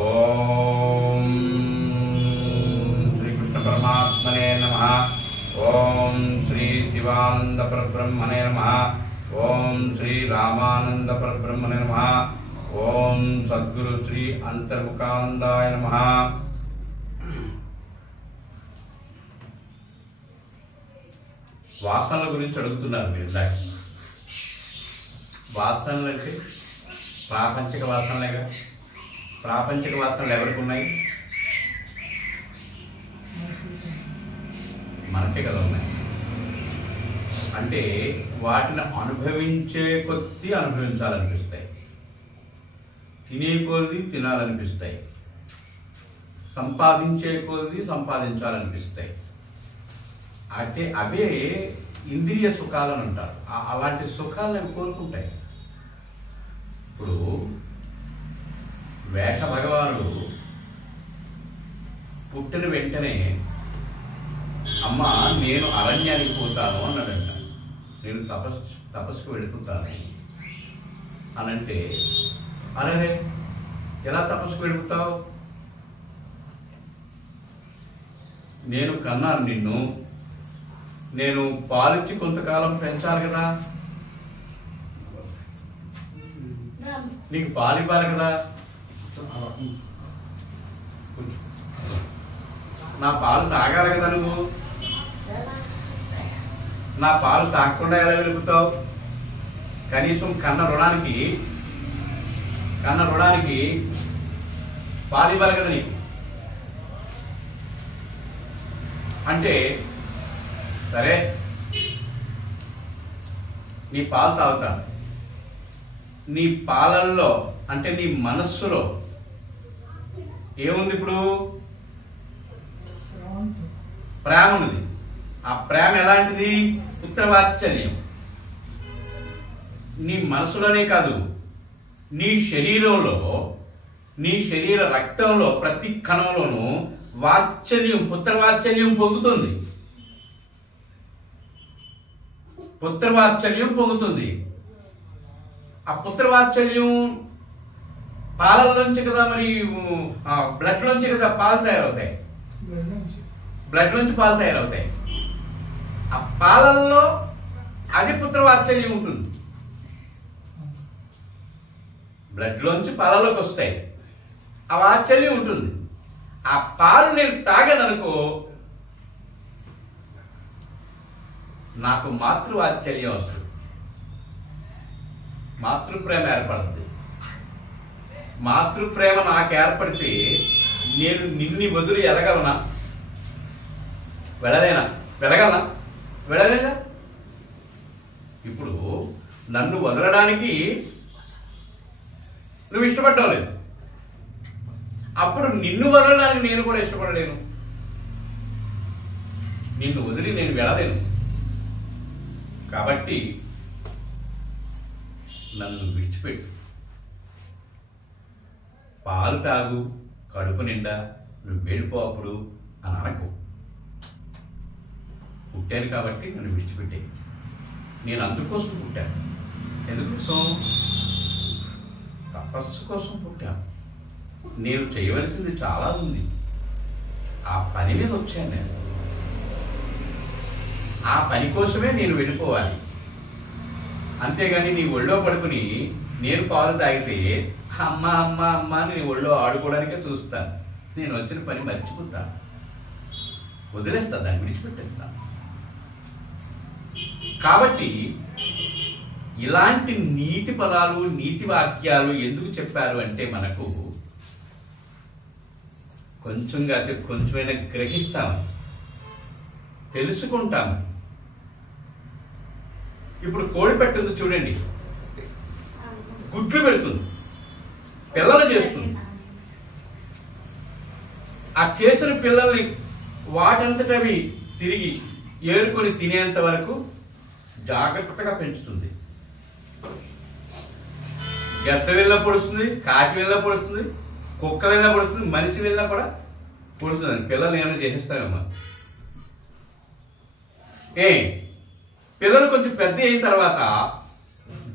ఓం శ్రీకృష్ణ పరమాత్మనే నమః. ఓం శ్రీ శివానంద పరబ్రహ్మణే నమః. ఓం శ్రీ రామానంద పరబ్రహ్మణే నమః. ఓం సద్గురు శ్రీ అంతర్ముఖానందాయ నమః. వాసనల గురించి అడుగుతున్నారు మీరు ఇందాక. వాసనలు అంటే ప్రాపంచిక వాసనలేగా. ప్రాపంచిక వాసనలు ఎవరికి ఉన్నాయి? మనకే కదా ఉన్నాయి. అంటే వాటిని అనుభవించే కొద్దీ అనుభవించాలనిపిస్తాయి, తినే కొద్దీ తినాలనిపిస్తాయి, సంపాదించే కొద్దీ సంపాదించాలనిపిస్తాయి. అంటే అవే ఇంద్రియ సుఖాలను అంటారు. అలాంటి సుఖాలను అవి కోరుకుంటాయి. ఇప్పుడు వేష భగవానుడు పుట్టిన వెంటనే అమ్మ నేను అరణ్యానికి పోతాను అన్నాడంట. నేను తపస్సుకు వెళ్ళిపోతాను అనంటే, అరే ఎలా తపస్సుకు వెళ్ళిపోతావు? నేను కన్నాను నిన్ను, నేను పాలిచ్చి కొంతకాలం పెంచాలి కదా, నీకు పాలివ్వాలి కదా, నా పాలు తాగాలి కదా, నువ్వు నా పాలు తాగకుండా ఎలా వెలుగుతావు? కనీసం కన్న రుణానికి పాలు ఇవ్వాలి కదా నీకు. అంటే సరే నీ పాలు తాగుతాను. నీ పాలల్లో అంటే నీ మనస్సులో ఏముంది? ఇప్పుడు ప్రేమ ఉంది. ఆ ప్రేమ ఎలాంటిది? పుత్రవాత్సల్యం. నీ మనసులోనే కాదు, నీ శరీరంలో, నీ శరీర రక్తంలో ప్రతి కణంలోనూ వాత్సల్యం, పుత్రవాత్సల్యం పొందుతుంది. పుత్రవాత్సల్యం పొందుతుంది. ఆ పుత్రవాత్సల్యం పాలల్లోంచి కదా, మరి బ్లడ్ నుంచి కదా పాలు తయారవుతాయి. బ్లడ్ నుంచి పాలు తయారవుతాయి. ఆ పాలల్లో అది పుత్రవాత్సల్యం ఉంటుంది. బ్లడ్లోంచి పాలలోకి వస్తాయి, ఆ వాత్సల్యం ఉంటుంది. ఆ పాలు నేను తాగననుకో, నాకు మాతృవాత్సల్యం వస్తుంది, మాతృప్రేమ ఏర్పడుతుంది. మాతృప్రేమ నాకు ఏర్పడితే నేను నిన్ని వదిలి వెళ్ళగలనా? వెళ్ళలేనా? ఇప్పుడు నన్ను వదలడానికి నువ్వు ఇష్టపడ్డావు లేదు, అప్పుడు నిన్ను వదలడానికి నేను కూడా ఇష్టపడలేను. నిన్ను వదిలి నేను వెళ్ళలేను. కాబట్టి నన్ను విడిచిపెట్టు, పాలు తాగు, కడుపు నిండా, నువ్వు వెళ్ళిపో అప్పుడు అని అనకు. పుట్టాను కాబట్టి నన్ను విడిచిపెట్టే. నేను అందుకోసం పుట్టాను. ఎందుకోసం? తపస్సు కోసం పుట్టాను. నేను చేయవలసింది చాలా ఉంది. ఆ పని మీద వచ్చాను నేను. ఆ పని కోసమే నేను వెళ్ళిపోవాలి. అంతేగాని నీ ఒళ్ళో పడుకుని నేను పాలు తాగితే అమ్మ అమ్మ అమ్మ అని నీ ఒళ్ళో ఆడుకోవడానికే చూస్తాను. నేను వచ్చిన పని మర్చిపోతాను, వదిలేస్తాను, దాన్ని విడిచిపెట్టేస్తాను. కాబట్టి ఇలాంటి నీతి పదాలు, నీతి వాక్యాలు ఎందుకు చెప్పారు అంటే మనకు కొంచెమైనా గ్రహిస్తాము, తెలుసుకుంటాము. ఇప్పుడు కోడి పెట్టింది చూడండి, గుడ్లు పెడుతుంది, పిల్లలు చేస్తుంది. ఆ చేసిన పిల్లల్ని వాటంతటవి తిరిగి ఏరుకొని తినేంత వరకు జాగ్రత్తగా పెంచుతుంది. గెద్ద వెళ్ళినా పొడుస్తుంది, కాకి వెళ్ళినా పొడుస్తుంది, కుక్క వెళ్ళినా పొడుస్తుంది, మనిషి వెళ్ళినా కూడా పొడుస్తుంది. పిల్లలు ఏమైనా చేసేస్తారేమ్మా? పిల్లలు కొంచెం పెద్ద అయిన తర్వాత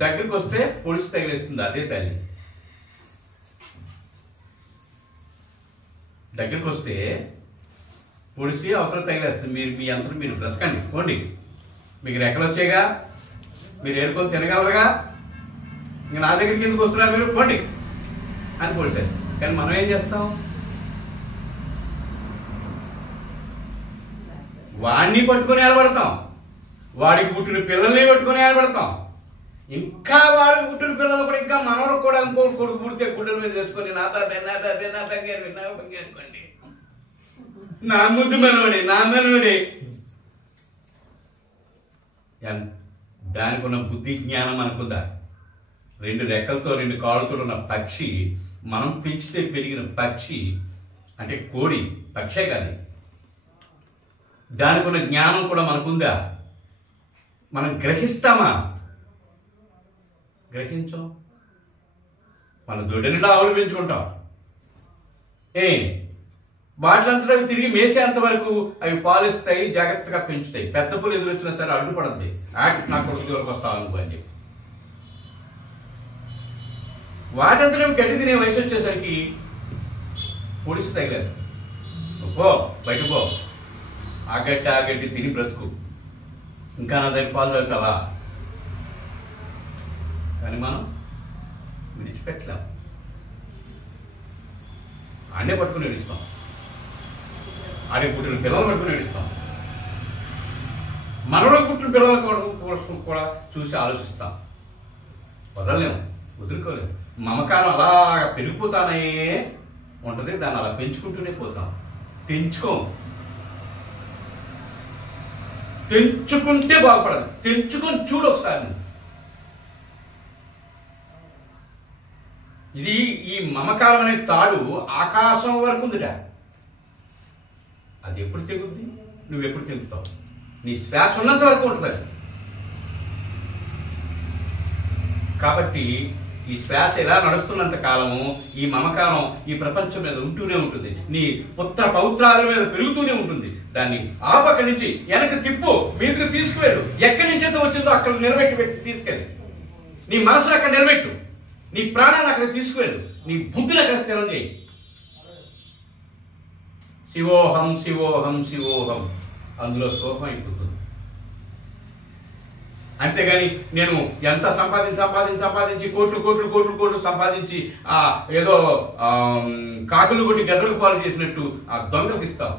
దగ్గరికి వస్తే పొడిచి తగిలేస్తుంది అదే తల్లి. దగ్గరికి వస్తే పొడిసి అవసరం తగిలేస్తుంది. మీరు మీ అంతరం మీరు బ్రతకండి, పోండి, మీకు రెక్కలు వచ్చాయిగా, మీరు ఏరుకొని తినగలరుగా, ఇంక నా దగ్గరికి ఎందుకు వస్తున్నారు మీరు, పోండి అని పొడిసేది. కానీ మనం ఏం చేస్తాం? వాడిని పట్టుకొని ఏర్పడతాం, వాడికి పుట్టిన పిల్లల్ని పట్టుకొని ఏర్పడతాం. ఇంకా వాడికి పుట్టిన పిల్లలు కూడా ఇంకా మనవడు కూడా ఇంకో కొడుకు పుడితే గుడ్డల మీద వేసుకొని నా అనుకోండి, నా ముద్దు మనవడి, నా మనవడి. దానికి ఉన్న బుద్ధి జ్ఞానం మనకుందా? 2 రెక్కలతో 2 కాళ్ళతో ఉన్న పక్షి, మనం పెంచితే పెరిగిన పక్షి అంటే కోడి, పక్షే కాదు. దానికి ఉన్న జ్ఞానం కూడా మనకుందా? మనం గ్రహిస్తామా? గ్రహించం. మన దొడ్డినిండా ఆవులు పెంచుకుంటాం. వాటిలంతా అవి తిరిగి మేసేంత వరకు అవి పాలిస్తాయి, జాగ్రత్తగా పెంచుతాయి. పెద్ద పులు ఎదురొచ్చినా సరే అడ్డుపడద్ది, నా కొడుకు దూరకు వస్తావు అనుకో అని చెప్పి. వాటంతా గడ్డి తినే వయసు వచ్చేసరికి పొడిసి తగిలేస్తాయి. పో, బయట పో, ఆ గడ్డి తిని బ్రతుకు, ఇంకా నా దగ్గర పాలు తాగుతావా? కానీ మనం విడిచిపెట్టలేం, ఆడే పట్టుకుని ఏడుస్తాం, ఆడే పుట్టిన పిల్లలు పట్టుకుని ఏడుస్తాం, మనలో పుట్టిన పిల్లల కూడా చూసి ఆలోచిస్తాం. వదలలేము, వదులుకోలేము. మమకారం అలా పెరిగిపోతానే ఉంటుంది, దాన్ని అలా పెంచుకుంటూనే పోతాం. తెంచుకుంటే బాగుపడదు. తెంచుకొని చూడు ఒకసారి. ఇది ఈ మమకారం అనే తాడు ఆకాశం వరకు ఉందిట. అది ఎప్పుడు తెగుద్ది? నువ్వు ఎప్పుడు తెంపుతావు? నీ శ్వాస ఉన్నంత వరకు ఉంటుంది. కాబట్టి ఈ శ్వాస ఎలా నడుస్తున్నంత కాలము ఈ మమకారం ఈ ప్రపంచం మీద ఉంటూనే ఉంటుంది. నీ పుత్ర పౌత్రాల మీద పెరుగుతూనే ఉంటుంది. దాన్ని ఆపక్క నుంచి వెనక తిప్పు, మీదకి తీసుకువెళ్ళు. ఎక్కడి నుంచి అయితే వచ్చిందో అక్కడ నిలబెట్టి తీసుకెళ్ళి, నీ మనసును అక్కడ నిలబెట్టు, నీ ప్రాణాన్ని అక్కడ తీసుకువెళ్ళు, నీ బుద్ధిని అక్కడ స్థిరం చేయి. శివోహం శివోహం శివోహం, అందులో సోహం అయిపోతుంది. అంతేగాని నేను ఎంత సంపాదించి కోట్లు సంపాదించి ఏదో కాకులు కొట్టి గదలు పాలు చేసినట్టు ఆ దొంగలకు ఇస్తాం.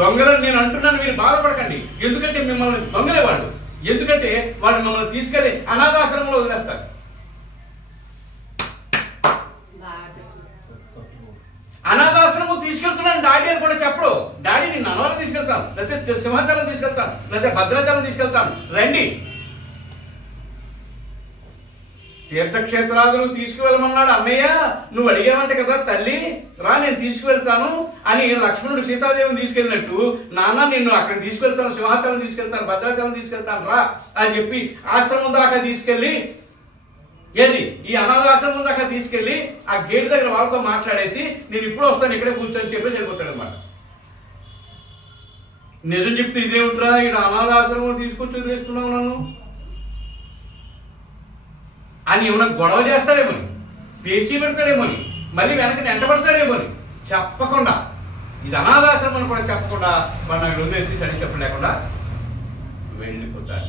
దొంగలను నేను అంటున్నాను, మీరు బాధపడకండి. ఎందుకంటే మిమ్మల్ని దొంగలే వాళ్ళు. ఎందుకంటే వాళ్ళు మిమ్మల్ని తీసుకెళ్లి అనాథాశ్రమంలో వదిలేస్తారు. అనాథాశ్రమం తీసుకెళ్తున్నాను డాడీ అని కూడా చెప్పడు. డాడీ నేను నన్నవరం తీసుకెళ్తాను, లేకపోతే సింహాచలం తీసుకెళ్తాను, లేకపోతే భద్రాచలం తీసుకెళ్తాను, రండి. తీర్థక్షేత్రాదులు తీసుకువెళ్ళమన్నాడు అన్నయ్య, నువ్వు అడిగేవంటే కదా తల్లి, రా నేను తీసుకువెళ్తాను అని లక్ష్మణుడు సీతాదేవిని తీసుకెళ్ళినట్టు, నాన్న నిన్ను అక్కడ తీసుకెళ్తాను, సింహాచలం తీసుకెళ్తాను, భద్రాచలం తీసుకెళ్తాను రా అని చెప్పి ఆశ్రమం దాకా తీసుకెళ్లి, ఏది ఈ అనాథాశ్రమం దాకా తీసుకెళ్లి ఆ గేట్ దగ్గర వాళ్ళతో మాట్లాడేసి నేను ఇప్పుడు వస్తాను ఇక్కడే కూర్చొని చెప్పేసి వెళ్ళిపోతాడు అనమాట. నిజం చెప్తే ఇదేమిట్రా, ఇక్కడ అనాథాశ్రమం తీసుకొచ్చి వదిలేస్తున్నావు నన్ను అని ఏమన్నా గొడవ చేస్తాడేమని, పేచీ పెడతాడేమని, మళ్ళీ వెనక్కి వెంటబడతాడేమని చెప్పకుండా, ఇది అనాథాశ్రమం అని కూడా చెప్పకుండా వాడు నాకు వదిలేసి సరి చెప్పలేకుండా వెళ్ళిపోతాడు.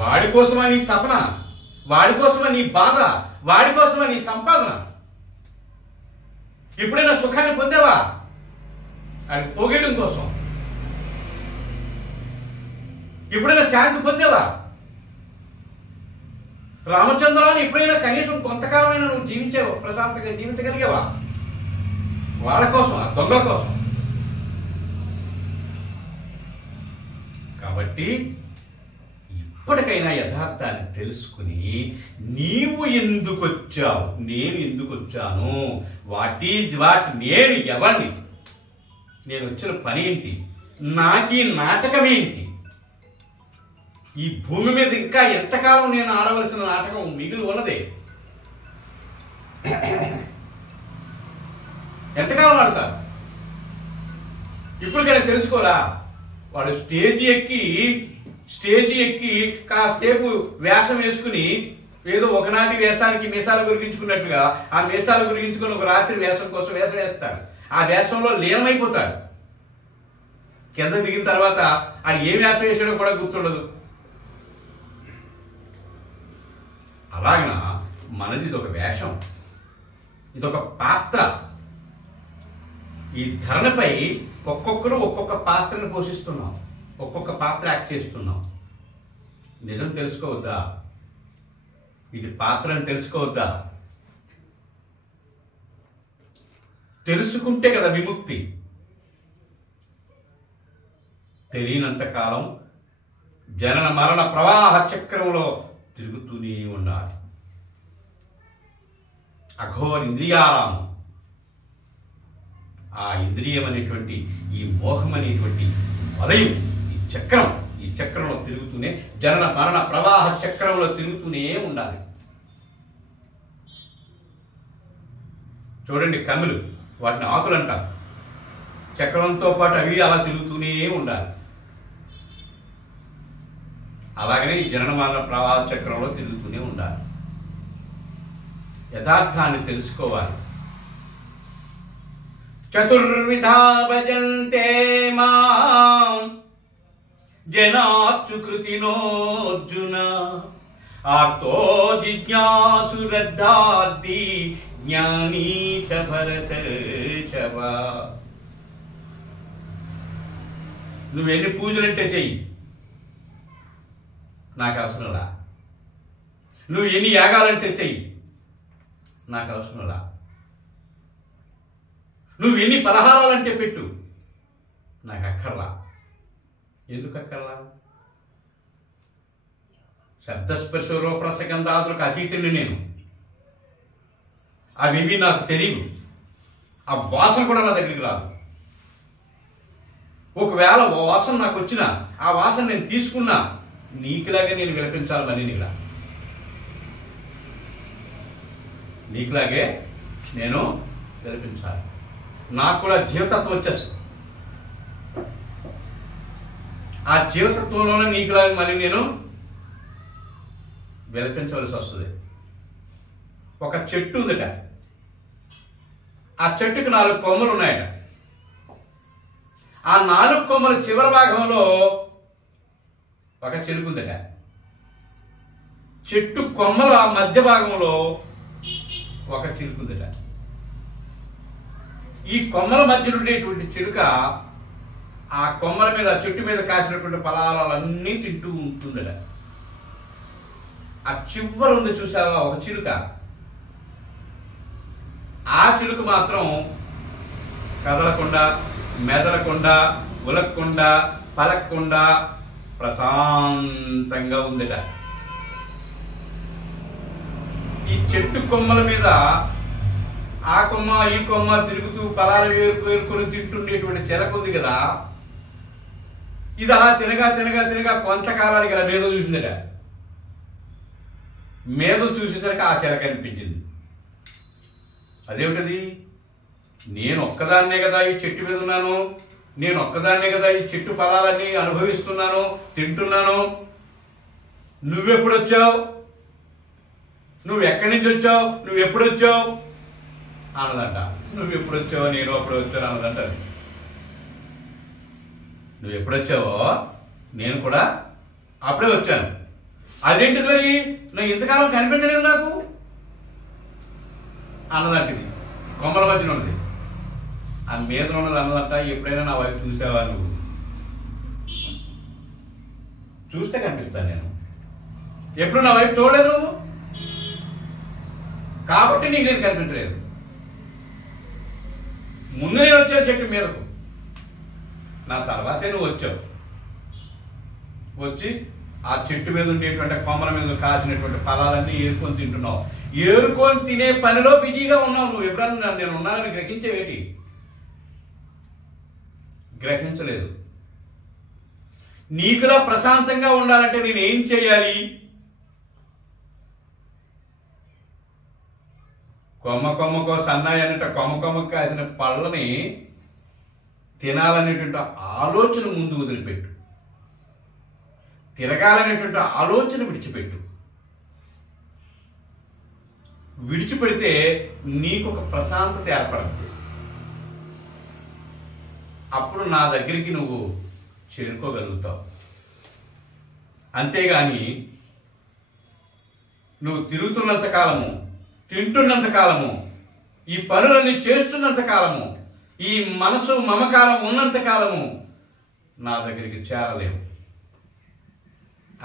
వాడి కోసమా నీ తపన, వాడి కోసమా నీ బాధ, వాడి కోసమా నీ సంపాదన? ఎప్పుడైనా సుఖాన్ని పొందావా? అది పోగేయడం కోసం. ఎప్పుడైనా శాంతి పొందావా? రామచంద్రాన్ని ఎప్పుడైనా కనీసం కొంతకాలమైనా నువ్వు జీవించావా? ప్రశాంతంగా జీవించగలిగావా? వాళ్ళ కోసం, ఆ దొంగల కోసం. కాబట్టి ఇప్పటికైనా యథార్థాన్ని తెలుసుకుని నీవు ఎందుకు వచ్చావు, నేను ఎందుకు వచ్చాను, వాట్ ఈజ్ వాట్, నేను ఎవరిని, నేను వచ్చిన పని ఏంటి, నాకీ నాటకం ఏంటి, ఈ భూమి మీద ఇంకా ఎంతకాలం నేను ఆడవలసిన నాటకం మిగిలి ఉన్నదే, ఎంతకాలం ఆడతారు? ఇప్పటికైనా తెలుసుకోరా? వాడు స్టేజ్ ఎక్కి కాసేపు వేషం వేసుకుని ఏదో ఒకనాటి వేషానికి మీసాలు గురిగించుకున్నట్టుగా ఆ మీసాలు గురిగించుకుని ఒక రాత్రి వేషం కోసం వేషం వేస్తాడు. ఆ వేషంలో లీనమైపోతాడు. కింద దిగిన తర్వాత అది ఏ వేషం వేసాడో కూడా గుర్తుండదు. అలాగన మనది ఇదొక వేషం, ఇదొక పాత్ర. ఈ ధరణపై ఒక్కొక్కరు ఒక్కొక్క పాత్రను పోషిస్తున్నాం, ఒక్కొక్క పాత్ర యాక్ట్ చేస్తున్నాం. నిజం తెలుసుకోవద్దా? ఇది పాత్రను తెలుసుకోవద్దా? తెలుసుకుంటే కదా విముక్తి. తెలియనంత కాలం జనన మరణ ప్రవాహ చక్రంలో తిరుగుతూనే ఉండాలి. అఘోర ఇంద్రియారామం. ఆ ఇంద్రియం అనేటువంటి ఈ మోహం అనేటువంటి వలయం, ఈ చక్రంలో తిరుగుతూనే, జనన మరణ ప్రవాహ చక్రంలో తిరుగుతూనే ఉండాలి. చూడండి, కమ్ములు, వాటిని ఆకులు అంటారు. చక్రంతో పాటు అవి అలా తిరుగుతూనే ఉండాలి. అలాగనే ఈ జనన మరణ ప్రవాహ చక్రంలో తిరుగుతూనే ఉండాలి. యథార్థాన్ని తెలుసుకోవాలి. చతుర్విధా భజంతే మాం జనార్చు కృతినోర్జున ఆర్తో జిజ్ఞాసురద్ధార్థి జ్ఞానీ చ భరతర్షభ. నువ్వెన్ని పూజలంటే చెయ్యి, నాకు అవసరంలా. నువ్వు ఎన్ని యాగాలంటే చెయ్యి, నాకు అవసరంలా. నువ్వు ఎన్ని పలహారాలంటే పెట్టు, నాకు అక్కర్లా. ఎందుకు అక్కర్లా? శబ్దస్పర్శ రూపరసగంధాదులకు అతీతుని నేను. అవేవి నాకు తెలియవు. ఆ వాసన కూడా నా దగ్గరికి రాదు. ఒకవేళ వాసన నాకు వచ్చినా ఆ వాసన నేను తీసుకున్నా నీకులాగే నేను విలపించాలి. మళ్ళీ నీకులాగే నేను విలపించాలి. నాకు కూడా జీవతత్వం వచ్చేస్తుంది. ఆ జీవతత్వంలోనే నీకులాగా మళ్ళీ నేను విలపించవలసి వస్తుంది. ఒక చెట్టు ఉందట. ఆ చెట్టుకు 4 కొమ్మలు ఉన్నాయట. ఆ 4 కొమ్మల చివరి భాగంలో ఒక చెరుకుందట. చెట్టు కొమ్మల మధ్య భాగంలో ఒక చిలుకుందట. ఈ కొమ్మల మధ్య ఉండేటువంటి చిలుక ఆ కొమ్మల మీద, చెట్టు మీద కాసినటువంటి ఫలాలన్నీ తింటూ ఉంటుందట. ఆ చివరి ఉంది చూసావా ఒక చిలుక, ఆ చిలుక మాత్రం కదలకుండా, మెదలకుండా, ఉలక్కుండా, పలక్కుండా ప్రశాంతంగా ఉందట. ఈ చెట్టు కొమ్మల మీద ఆ కొమ్మ ఈ కొమ్మ తిరుగుతూ ఫలాలు వేరుకొని తింటుండేటువంటి చిలక ఉంది కదా, ఇది అలా తినగా తినగా తినగా కొంతకాలానికి అలా మేధ చూసిందట. మేధ చూసేసరికి ఆ చిలక అనిపించింది. అదేమిటది? నేను ఒక్కదాన్నే కదా ఈ చెట్టు మీద ఉన్నాను, నేను ఒక్కదాన్నే కదా ఈ చెట్టు ఫలాలన్నీ అనుభవిస్తున్నాను, తింటున్నాను. నువ్వెప్పుడొచ్చావు, నువ్వు ఎక్కడి నుంచి వచ్చావు, నువ్వు ఎప్పుడు వచ్చావు అన్నదంట. నువ్వు ఎప్పుడు వచ్చావో నేను అప్పుడు వచ్చాను అన్నదంట. నువ్వు ఎప్పుడొచ్చావో నేను కూడా అప్పుడే వచ్చాను. అదేంటిది మరి, నువ్వు ఇంతకాలం కనిపించలేదు నాకు అన్నదంట. ఇది కొమ్మల మధ్యన ఉన్నది, ఆ మీద ఉన్నది అన్నదంట. ఎప్పుడైనా నా వైపు చూసావా? నువ్వు చూస్తే కనిపిస్తాను నేను. ఎప్పుడు నా వైపు చూడలేదు నువ్వు, కాబట్టి నీకు నేను కనిపించలేదు. ముందు నేను వచ్చాను చెట్టు మీదకు, నా తర్వాతే నువ్వు వచ్చావు. వచ్చి ఆ చెట్టు మీద ఉండేటువంటి కొమ్మల మీద కాసినటువంటి ఫలాలన్నీ ఏరుకొని తింటున్నావు. ఏరుకొని తినే పనిలో బిజీగా ఉన్నావు. నువ్వు ఎప్పుడన్నా నేను ఉన్నానని గ్రహించేవేటి? గ్రహించలేదు. నీకులా ప్రశాంతంగా ఉండాలంటే నేను ఏం చేయాలి? కొమ్మ కొమ్మకో సన్నాయి అన్నట్టు కొమ్మ కొమ్మకు కాసిన పళ్ళని తినాలనేటువంటి ఆలోచన ముందు వదిలిపెట్టు. తిరగాలనేటువంటి ఆలోచన విడిచిపెట్టు. విడిచిపెడితే నీకు ఒక ప్రశాంతత ఏర్పడుతుంది. అప్పుడు నా దగ్గరికి నువ్వు చేరుకోగలుగుతావు. అంతేగాని నువ్వు తిరుగుతున్నంత కాలము, తింటున్నంత కాలము, ఈ పనులన్నీ చేస్తున్నంత కాలము, ఈ మనసు మమకారం ఉన్నంత కాలము నా దగ్గరికి చేరలేవు.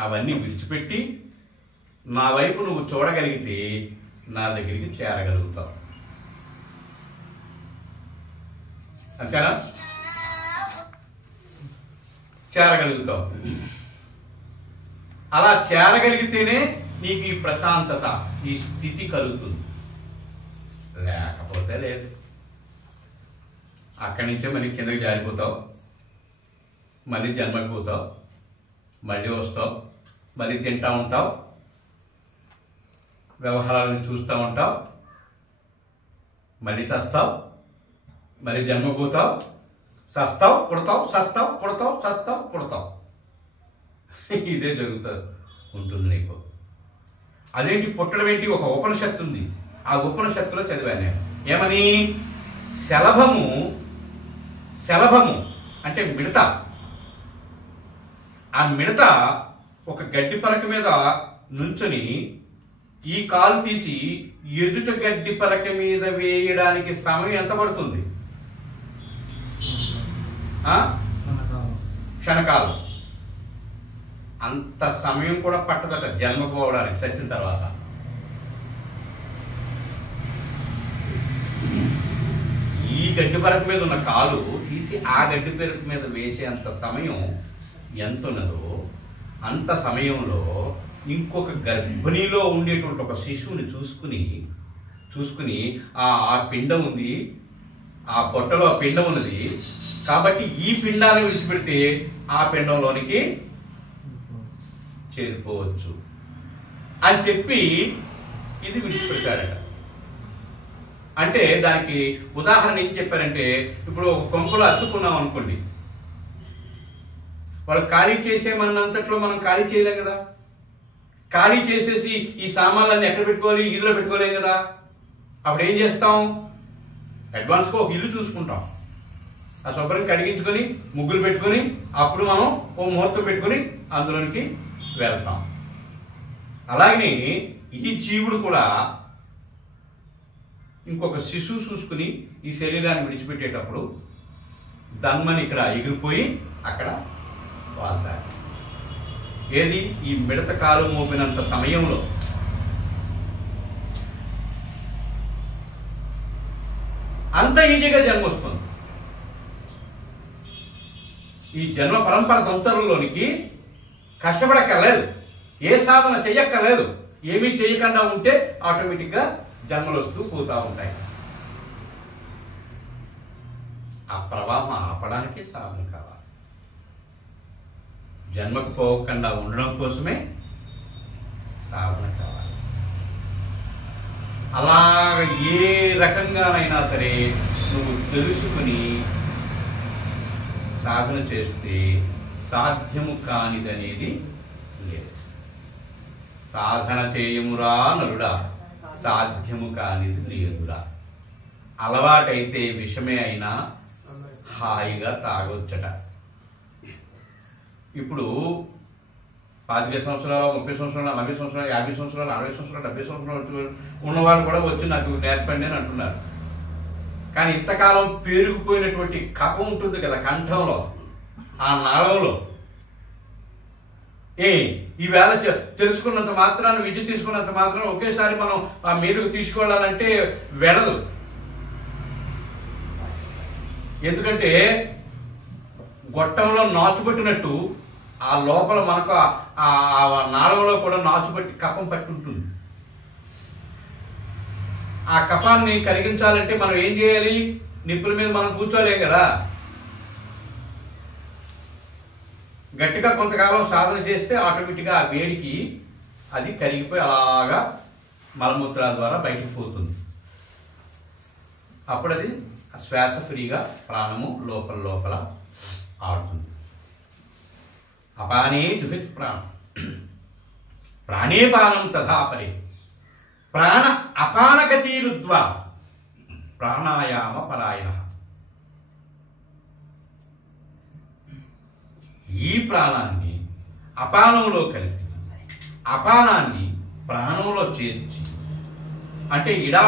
అవన్నీ విడిచిపెట్టి నా వైపు నువ్వు చూడగలిగితే నా దగ్గరికి చేరగలుగుతావు. అంతేనా? చేరగలుగుతావు. అలా చేరగలిగితేనే నీకు ఈ ప్రశాంతత, ఈ స్థితి కలుగుతుంది. లేకపోతే లేదు. అక్కడి నుంచే మళ్ళీ కిందకి జారిపోతావు, మళ్ళీ జన్మకి పోతావు, మళ్ళీ వస్తావు, మళ్ళీ తింటా ఉంటావు, వ్యవహారాలను చూస్తూ ఉంటావు, మళ్ళీ చస్తావు, మళ్ళీ జన్మకు పోతావు, చస్తావు పుడతావు, చస్తావు పుడతావు, చస్తావు పుడతావు. ఇదే జరుగుతుంది ఉంటుంది నీకు. అదేంటి పుట్టడం ఏంటి? ఒక ఉపనిషత్తు ఉంది. ఆ ఉపనిషత్తులో చదివాను నేను. ఏమని? శలభము అంటే మిడత. ఆ మిడత ఒక గడ్డి పరక మీద నుంచొని ఈ కాలు తీసి ఎదుట గడ్డి పరక మీద వేయడానికి సమయం ఎంత పడుతుంది? క్షణకాలం. అంత సమయం కూడా పట్టదట జన్మకు పోవడానికి చచ్చిన తర్వాత. ఈ గడ్డి పరక మీద ఉన్న కాలు తీసి ఆ గడ్డి పరక మీద వేసేంత సమయం ఎంత ఉన్నదో అంత సమయంలో ఇంకొక గర్భిణిలో ఉండేటువంటి ఒక శిశువుని చూసుకుని ఆ పిండం ఉంది, ఆ పొట్టలో ఆ పిండం ఉన్నది కాబట్టి ఈ పిండాన్ని విడిచిపెడితే ఆ పిండంలోనికి చేరిపోవచ్చు అని చెప్పి ఇది విడిచిపెడతాడట. అంటే దానికి ఉదాహరణ ఏం చెప్పారంటే, ఇప్పుడు ఒక కొంపలో అతుక్కున్నాం అనుకోండి, వాళ్ళు ఖాళీ చేసేమన్నంతట్లో మనం ఖాళీ చేయలేం కదా. ఖాళీ చేసేసి ఈ సామాన్లన్నీ ఎక్కడ పెట్టుకోవాలి? ఈదులో పెట్టుకోలేం కదా. అప్పుడు ఏం చేస్తాం? అడ్వాన్స్గా ఒక ఇల్లు చూసుకుంటాం, ఆ శుభ్రం కడిగించుకొని ముగ్గులు పెట్టుకొని అప్పుడు మనం ఓ ముహూర్తం పెట్టుకొని అందులోనికి వెళ్తాం. అలాగే ఈ జీవుడు కూడా ఇంకొక శిశువు చూసుకుని ఈ శరీరాన్ని విడిచిపెట్టేటప్పుడు దన్మని ఇక్కడ ఎగిరిపోయి అక్కడ వాళ్తారు. ఏది? ఈ మిడత కాలు మోపినంత సమయంలో. అంత ఈజీగా జన్మ వస్తుంది. ఈ జన్మ పరంపర తంత్రుల్లోనికి కష్టపడక్కర్లేదు, ఏ సాధన చెయ్యక్కర్లేదు. ఏమీ చేయకుండా ఉంటే ఆటోమేటిక్గా జన్మలు వస్తూ పోతూ ఉంటాయి. ఆ ప్రవాహం ఆపడానికి సాధన కావాలి. జన్మకు పోకుండా ఉండడం కోసమే సాధన కావాలి. అలాగ ఏ రకంగానైనా సరే నువ్వు తెలుసుకుని సాధన చేస్తే సాధ్యము కానిదనేది లేదు. సాధన చేయమురా నరుడా, సాధ్యము కానిది లేదురా. అలవాటైతే విషమే అయినా హాయిగా తాగొచ్చట. ఇప్పుడు 25 సంవత్సరాలు, 30 సంవత్సరాలు, 40 సంవత్సరాలు, 50 సంవత్సరాలు, 60 సంవత్సరాలు, 70 సంవత్సరాలు ఉన్నవాళ్ళు కూడా వచ్చి నాకు నేర్పండి అని అంటున్నారు. కానీ ఇంతకాలం పేరుకుపోయినటువంటి కఫం ఉంటుంది కదా కంఠంలో, ఆ నాళంలో, ఈవేళ తెలుసుకున్నంత మాత్రాన్ని, విద్య తీసుకున్నంత మాత్రాన్ని ఒకేసారి మనం ఆ మీదకు తీసుకెళ్ళాలంటే వెళ్ళదు. ఎందుకంటే గొట్టంలో నాచుపట్టినట్టు ఆ లోపల మనకు ఆ నాళంలో కూడా నాచుపట్టి కఫం పట్టి ఉంటుంది. ఆ కఫాన్ని కరిగించాలంటే మనం ఏం చేయాలి? నిప్పుల మీద మనం కూర్చోలేం కదా. గట్టిగా కొంతకాలం సాధన చేస్తే ఆటోమేటిక్గా ఆ వేడికి అది కరిగిపోయి అలాగా మలమూత్రాల ద్వారా బయటకు పోతుంది. అప్పుడు అది శ్వాస ఫ్రీగా ప్రాణము లోపల ఆడుతుంది. అపానే జుహతి ప్రాణం, ప్రాణే ప్రాణం తథాపరే. ప్రాణ అపానగతీరుద్వా ప్రాణాయామ పరాయణ. ఈ ప్రాణాన్ని అపానంలో కలిపి అపానాన్ని ప్రాణంలో చేర్చి, అంటే ఇడా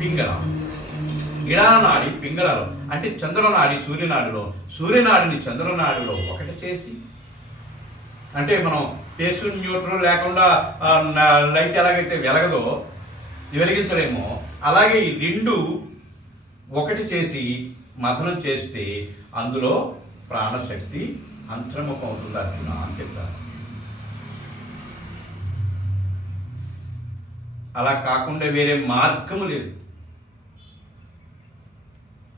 పింగళ, ఇడానాడి పింగళలో, అంటే చంద్రనాడి సూర్యనాడిలో, సూర్యనాడిని చంద్రనాడిలో ఒకటి చేసి, అంటే మనం టేసు న్యూట్రల్ లేకుండా లైట్ ఎలాగైతే వెలగదో వెలిగించలేమో, అలాగే ఈ రెండు ఒకటి చేసి మథనం చేస్తే అందులో ప్రాణశక్తి అంతర్ముఖం అవుతుంది అర్జున అని చెప్తారు. అలా కాకుండా వేరే మార్గము లేదు.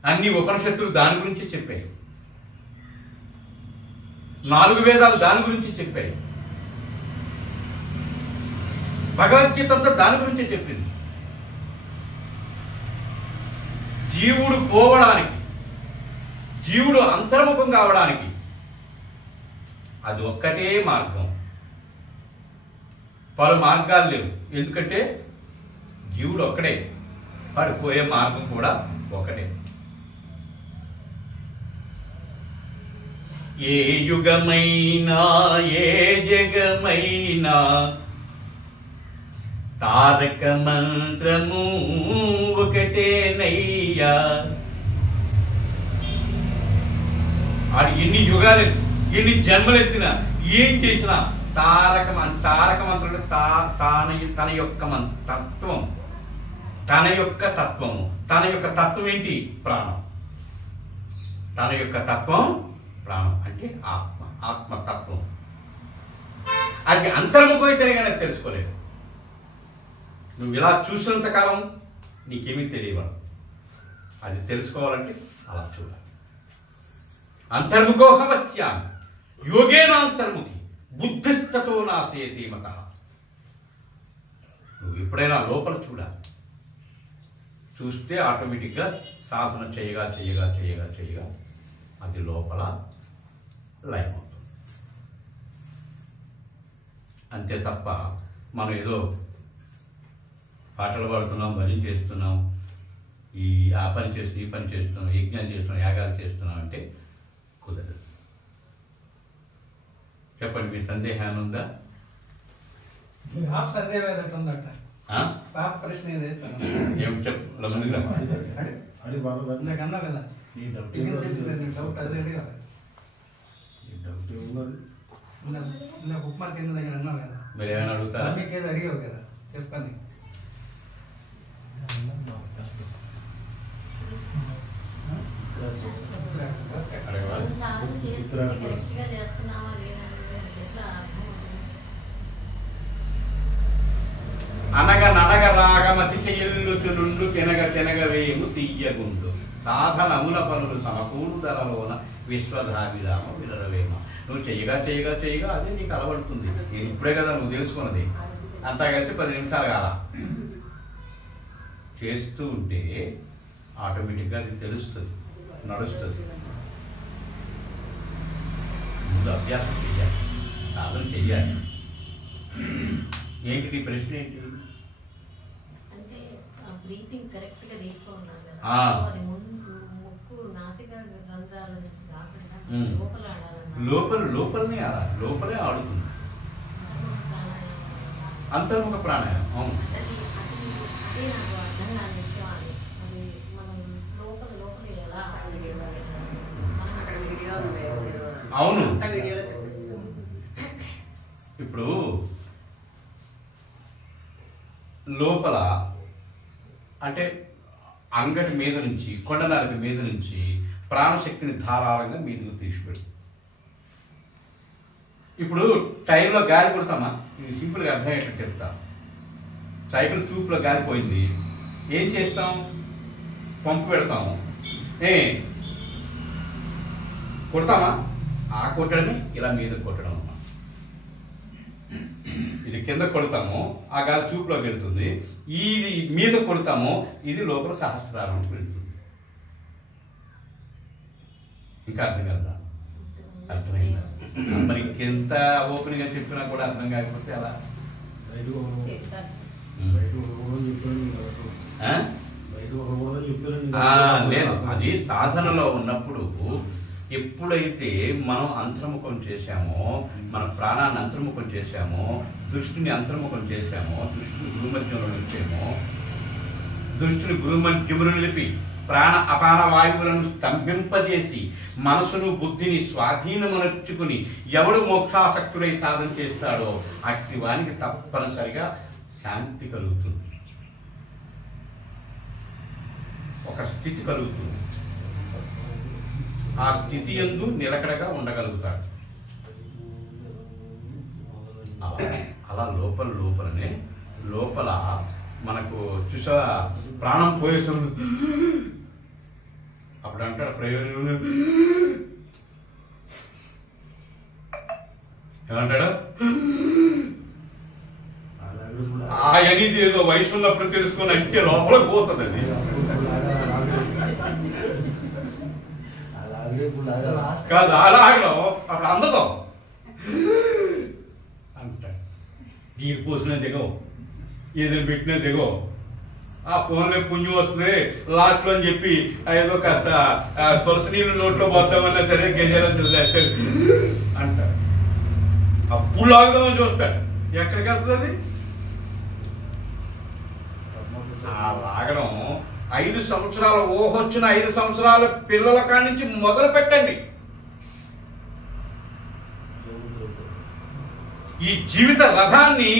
అన్ని ఉపనిషత్తులు దాని గురించి చెప్పాయి, 4 వేదాలు దాని గురించి చెప్పాయి, భగవద్గీత అంతా దాని గురించి చెప్పింది. జీవుడు పోవడానికి, జీవుడు అంతర్ముఖం కావడానికి అది ఒక్కటే మార్గం. పలు మార్గాలు లేవు. ఎందుకంటే జీవుడు ఒక్కడే, వాడు పోయే మార్గం కూడా ఒకటే. ఏ యుగమైనా ఏ జగమైనా తారక మంత్రము ఒకటేనయ్యా. అది ఎన్ని యుగాలు ఎన్ని జన్మలెత్తినా ఏం చేసినా తారక మంత్రుడు తన యొక్క తత్వం, తన యొక్క తత్వము, తన యొక్క తత్వం ఏంటి? ప్రాణం. తన యొక్క తత్వం ప్రాణం అంటే ఆత్మ, ఆత్మతత్వం. అది అంతర్ముఖమైతేనే కానీ తెలుసుకోలేదు. నువ్వు ఇలా చూసినంత కాలం నీకేమీ తెలియదు. అది తెలుసుకోవాలంటే అలా చూడాలి. అంతర్ముఖోహవత్యామి యోగేనాంతర్ముఖి బుద్ధిస్తతో నాశయతి మత. నువ్వు ఎప్పుడైనా లోపల చూడాలి. చూస్తే ఆటోమేటిక్గా సాధన చేయగా చేయగా చేయగా చేయగా అది లోపల లయం అవుతుంది. అంతే తప్ప మనం ఏదో పాటలు పాడుతున్నాం, భజన చేస్తున్నాం, ఆ పని చేస్తున్నాం, ఈ పని చేస్తున్నాం, యజ్ఞాలు చేస్తున్నాం, యాగాలు చేస్తున్నాం అంటే కుదరదు. చెప్పండి, మీ సందేహాన్ని ఉందా? ప్రశ్న ఏం చెప్పు ఉప్మా తిన్న దగ్గర అన్నావు కదా, మీరు ఏమైనా అడుగుతారా? మీకేదో అడిగావు కదా, చెప్పండి. అనగ రాగమతి చెల్లుచు నుండు తినగ తినగవేము తీయగుండు సాధనముల పనులు సమకూరుదలలోన విశ్వధాభిరామ విరవేమ. నువ్వు చేయగా చేయగా చేయగా అదే నీకు అలవడుతుంది. నేను ఇప్పుడే కదా నువ్వు తెలుసుకున్నది. అంతా కలిసి 10 నిమిషాలు కాల చేస్తూ ఉంటే ఆటోమేటిక్గా అది తెలుస్తుంది, నడుస్తుంది. ముందు అభ్యాసం చెయ్యాలి, సాధన చెయ్యాలి. ఏంటి నీ ప్రశ్న ఏంటి? బ్రీతింగ్ కరెక్ట్ గా తీసుకోవాలి కదా, అది ముక్కు నాసిక రంధ్రాల నుంచి కాకుండా లోపల ఆడాలన్నా, లోపలనే ఆడాలి, లోపలే ఆడుతుంది అంతర్ముఖ ప్రాణాయామం. అవును, అదే నాకు అర్థం కాని విషయం. అది మనం లోపల లోపల ఎలా అవును. ఇప్పుడు లోపల అంటే అంగటి మీద నుంచి, కొండనారికి మీద నుంచి ప్రాణశక్తిని ధారాళంగా మీదకు తీసుకెళ్ళి. ఇప్పుడు టైర్లో గాలి కొడతామా? ఇది సింపుల్గా అర్థమయ్యేటట్టు చెప్తా. సైకిల్ చూపులో గాలిపోయింది, ఏం చేస్తాం? పంపు పెడతాము. కొడతామా? ఆ కొట్టడని ఇలా మీద కొట్టడం అన్నమాట. ఇది కింద కొడతాము, ఆ గాలి చూపులోకి వెళ్తుంది. ఇది మీద కొడతాము, ఇది లోపల సహస్రారంలోకి వెళ్తుంది. ఇంకా అర్థం కదా? అర్థమైందా? మరి ఇంకెంత ఓపెన్గా చెప్పినా కూడా అర్థం కాకపోతే అలా లేదు, అది సాధనలో ఉన్నప్పుడు ఎప్పుడైతే మనం అంతర్ముఖం చేశామో, మన ప్రాణాన్ని అంతర్ముఖం చేశామో, దృష్టిని అంతర్ముఖం చేశామో, దృష్టిని గురుమధ్యంలో నిలిపామో, దృష్టిని గురుమధ్యమును నిలిపి ప్రాణ అపాన వాయువులను స్తంభింపజేసి మనసును బుద్ధిని స్వాధీనమునర్చుకుని ఎవడు మోక్షాసక్తుడై సాధన చేస్తాడో అట్టి వానికి తప్పనిసరిగా శాంతి కలుగుతుంది, ఒక స్థితి కలుగుతుంది. ఆ స్థితి యందు నిలకడగా ఉండగలుగుతాడు. అలా లోపలనే లోపల మనకు చూసా ప్రాణం పోయే సమయం అప్పుడు అంటాడు ప్రయోజనం ఏమంటాడు, అనేది ఏదో వయసు ఉన్నప్పుడు తెలుసుకొని అంటే లోపలికి పోతుంది. అది కాదు అలాగడం అప్పుడు అందదు అంటాడు. గీరు పోసినా దిగవు, ఏదైనా పెట్టినా దిగవు. ఆ ఫోన్లో పుణ్యం వస్తుంది లాస్ట్ లో అని చెప్పి ఏదో కాస్త తులసి నీళ్ళు నోట్లో పోతామన్నా సరే గజాలంతులు చేస్తాడు అంటాడు. అప్పుడు లాగుదామని చూస్తాడు, ఎక్కడికి వెళ్తుంది అది? ఆ లాగడం 5 సంవత్సరాల ఊహొచ్చిన 5 సంవత్సరాల పిల్లల కాడి నుంచి మొదలు పెట్టండి. ఈ జీవిత రథాన్ని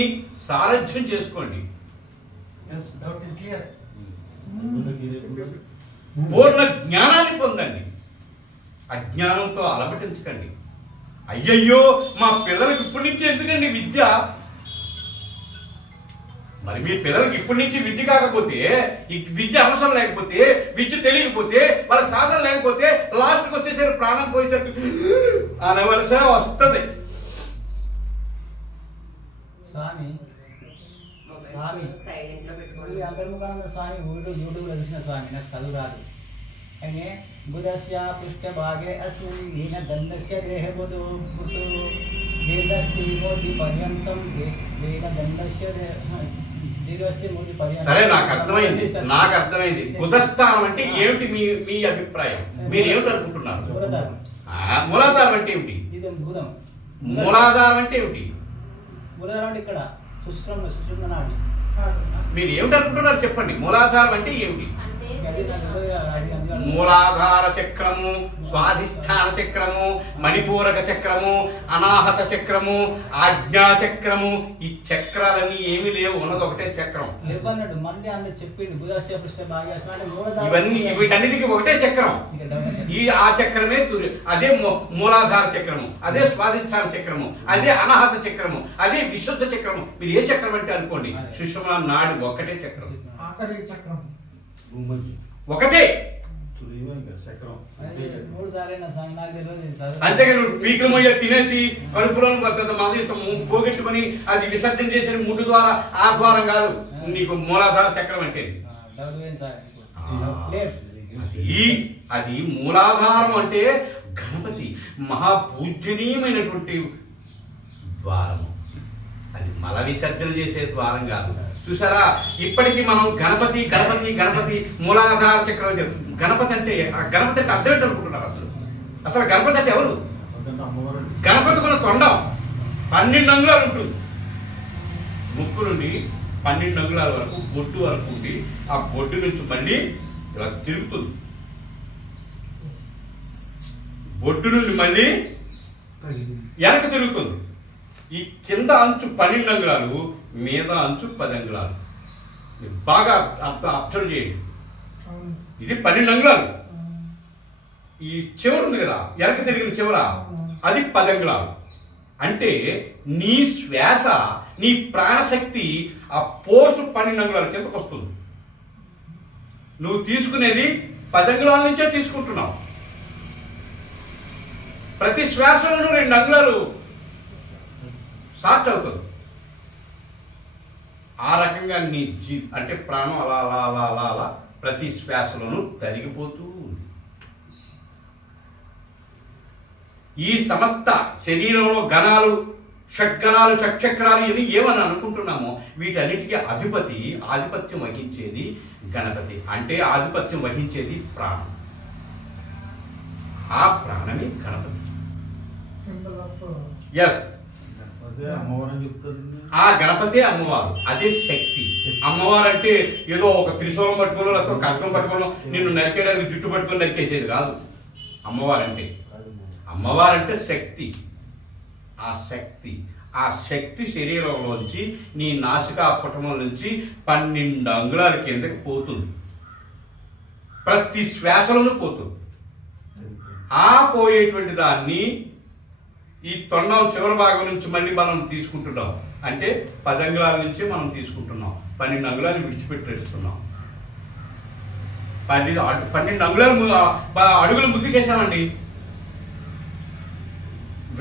సారథ్యం చేసుకోండి. పూర్ణ జ్ఞానాన్ని పొందండి, అజ్ఞానంతో అలమటించకండి. అయ్యయ్యో మా పిల్లలకి ఇప్పటి నుంచి ఎందుకండి విద్య? మరి మీ పిల్లలకి ఇప్పటి నుంచి విద్య కాకపోతే, ఈ విద్య అవసరం లేకపోతే, విద్య తెలియకపోతే, వాళ్ళ సాధన లేకపోతే లాస్ట్కి వచ్చేసరికి ప్రాణం పోయేసరికి అనవలస వస్తుంది. స్వామి అంతర్ముఖానంద స్వామి యూట్యూబ్లో చూసిన స్వామి, నాకు చదువు రాదు. అయితే బుధస్య పృష్ఠభాగే అస్మిన్ దీన దండస్య దేహే బుధు బుధు దీర్ఘస్తి మోది పర్యంతం దీన దండస్య దీర్ఘస్తి మోది పర్యంతం. సరే, నాకు అర్థమైంది. బుధస్థానం అంటే ఏమిటి మీ అభిప్రాయం? మీరు ఏమిటి అనుకుంటున్నారు? మూలాధారం అంటే ఏమిటి? మూలాధారం అంటే ఏమిటి? మూలాధారం అంటే ఇక్కడ సుష్ట్రం నాడి. మీరు ఏమిటి అనుకుంటున్నారు చెప్పండి. మూలాధారం అంటే ఏమిటి? మూలాధార చక్రము, స్వాధిష్టాన చక్రము, మణిపూరక చక్రము, అనాహత చక్రము, ఆజ్ఞా చక్రము, ఈ చక్రాలన్నీ ఏమీ లేవు, ఉన్నది ఒకటే చక్రం. ఇవన్నీ వీటన్నిటికీ ఒకటే చక్రం. ఆ చక్రమే అదే మూలాధార చక్రము, అదే స్వాధిష్టాన చక్రము, అదే అనాహత చక్రము, అదే విశుద్ధ చక్రము. మీరు ఏ చక్రం అంటే అనుకోండి, సుషుమ్నా నాడి ఒకటే చక్రం, ఒకటే. అంతేగా నువ్వు పీకలమయ్య తినేసి కడుపులో పోగొట్టుకుని అది విసర్జన చేసిన ముందు ద్వారా ఆ ద్వారం కాదు నీకు మూలాధార చక్రం అంటే. అది మూలాధారం అంటే గణపతి మహాపూజనీయమైనటువంటి ద్వారము. అది మల విసర్జన చేసే ద్వారం కాదు. చూసారా, ఇప్పటికీ మనం గణపతి గణపతి గణపతి మూలాధార చక్రం. గణపతి అంటే అర్థం ఏంటి అనుకుంటున్నారు? అసలు గణపతి అంటే ఎవరు? గణపతి కొన్న తొండం 12 అంగుళాలు ఉంటుంది. ముక్కు నుండి 12 అంగుళాల వరకు బొడ్డు వరకు ఉండి ఆ బొడ్డు నుంచి మళ్ళీ ఇలా తిరుగుతుంది. బొడ్డు నుండి మళ్ళీ వెనక తిరుగుతుంది. ఈ కింద అంచు 12 అంగుళాలు, మీద అంచు 10 అంగుళాలు. బాగా అబ్జర్వ్ చేయండి. ఇది 12 అంగుళాలు. ఈ చివర ఉంది కదా, వెనక తిరిగిన చివర, అది 10 అంగుళాలు. అంటే నీ శ్వాస, నీ ప్రాణశక్తి ఆ పోసు 12 అంగుళాల కిందకు వస్తుంది. నువ్వు తీసుకునేది 10 అంగుళాల నుంచే తీసుకుంటున్నావు. ప్రతి శ్వాసలోనూ 2 అంగుళాలు షార్ట్ అవుతుంది. ఆ రకంగా నీ అంటే ప్రాణం అలా అలా అలా అలా అలా ప్రతి శ్వాసలోనూ తరిగిపోతూ ఉంది. ఈ సమస్త శరీరంలో గణాలు షట్గణాలు చక్రాలు ఇవి ఏమని అనుకుంటున్నామో వీటన్నిటికీ ఆధిపత్యం వహించేది గణపతి. అంటే ఆధిపత్యం వహించేది ప్రాణం. ఆ ప్రాణమే గణపతి. ఎస్, ఆ గణపతి అమ్మవారు. అదే శక్తి. అమ్మవారు అంటే ఏదో ఒక త్రిశూలం పట్టుకోను లేకపోతే ఖడ్గం పట్టుకోను నిన్ను నరికేయడానికి జుట్టు పట్టుకొని నరికేసేది కాదు అమ్మవారంటే శక్తి. ఆ శక్తి శరీరంలోంచి నీ నాసికా పుటముల నుంచి 12 అంగుళాల కిందకి పోతుంది. ప్రతి శ్వాసలోనూ పోతుంది. ఆ పోయేటువంటి దాన్ని ఈ తొండం చివరి భాగం నుంచి మళ్ళీ మనం తీసుకుంటున్నాం. అంటే 10 అంగుళాల నుంచి మనం తీసుకుంటున్నాం. 12 అంగుళాలు విడిచిపెట్టేస్తున్నాం. 12 అంగుళాలు అడుగులు ముందుకేసామండి.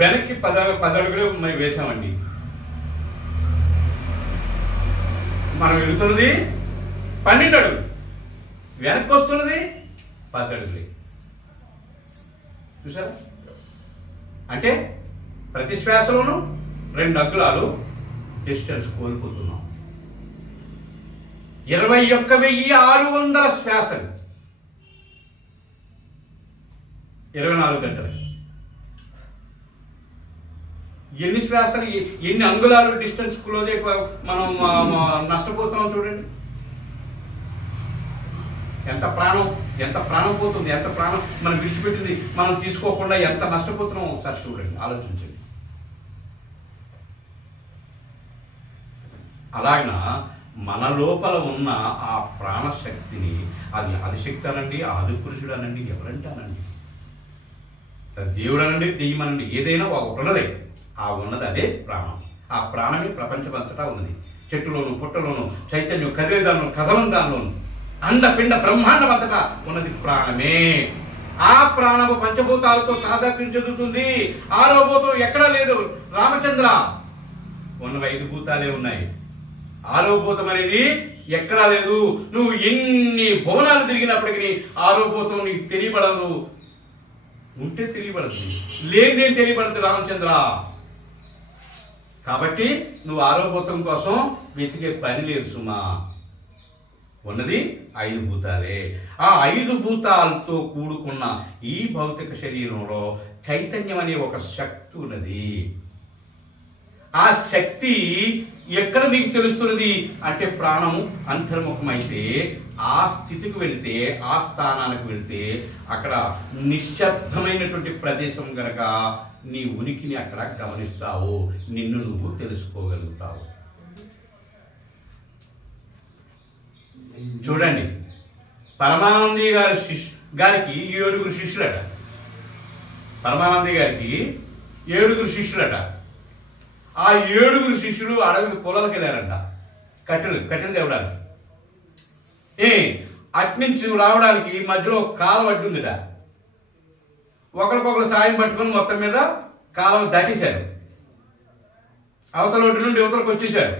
వెనక్కి 10 అడుగులు వేసామండి. మనం వెళుతున్నది 12 అడుగులు, వెనక్కి వస్తున్నది 10 అడుగులు. చూసారా? అంటే ప్రతి శ్వాసలోనూ 2 అంగుళాలు డిస్టెన్స్ కోల్పోతున్నాం. 21,600 శ్వాసలు 24 గంటలు. ఎన్ని శ్వాసలు, ఎన్ని అంగుళాలు డిస్టెన్స్ క్లోజ్ మనం నష్టపోతున్నాం చూడండి. ఎంత ప్రాణం పోతుంది, ఎంత ప్రాణం మనం విడిచిపెట్టింది మనం తీసుకోకుండా ఎంత నష్టపోతున్నాం ఒకసారి చూడండి, ఆలోచించండి. అలాగన మన లోపల ఉన్న ఆ ప్రాణశక్తిని, అది ఆదిశక్తి అనండి, ఆది పురుషుడు అనండి, ఎవరంటే అనండి, దేవుడు అనండి, దెయ్యం అనండి, ఏదైనా ఒకటి ఉన్నదే. ఆ ఉన్నది అదే ప్రాణం. ఆ ప్రాణమే ప్రపంచమంతటా ఉన్నది. చెట్టులోను పుట్టలోను చైతన్యం కదిలేదాను కదలం దానిలోను అండపిండ బ్రహ్మాండం అంతటా ఉన్నది ప్రాణమే. ఆ ప్రాణము పంచభూతాలతో తాదాత్మ్యం చెందుతుంది. ఆరో భూతం ఎక్కడా లేదు రామచంద్ర. ఉన్నవి 5 భూతాలే ఉన్నాయి. ఆరో భూతం అనేది ఎక్కడా లేదు. నువ్వు ఎన్ని భువనాలు తిరిగినప్పటికీ ఆరో భూతం నీకు తెలియబడదు. ఉంటే తెలియబడుతుంది, లేదేం తెలియబడుతుంది రామచంద్ర. కాబట్టి నువ్వు ఆరో భూతం కోసం వెతికే పని లేదు సుమా. ఉన్నది 5 భూతాలే. ఆ 5 భూతాలతో కూడుకున్న ఈ భౌతిక శరీరంలో చైతన్యం అనే ఒక శక్తి ఉన్నది. ఆ శక్తి ఎక్కడ నీకు తెలుస్తున్నది అంటే ప్రాణము అంతర్ముఖమైతే ఆ స్థితికి వెళితే, ఆ స్థానానికి వెళితే అక్కడ నిశ్శబ్దమైనటువంటి ప్రదేశం గనక నీ ఉనికిని అక్కడ గమనిస్తావు, నిన్ను నువ్వు తెలుసుకోగలుగుతావు. చూడండి, పరమానంది గారికి 7 శిష్యులట. పరమానంది గారికి 7 శిష్యులట. ఆ 7 శిష్యులు అడవికి పొలాలకు వెళ్ళారంట కట్టెలు తేవడానికి. అట్నుంచి రావడానికి మధ్యలో కాలువ అడ్డుందిట. ఒకరికొకరు సాయం పట్టుకొని మొత్తం మీద కాలువ దాటేశారు. అవతల ఒడ్డు నుండి యువతలకు వచ్చేసారు.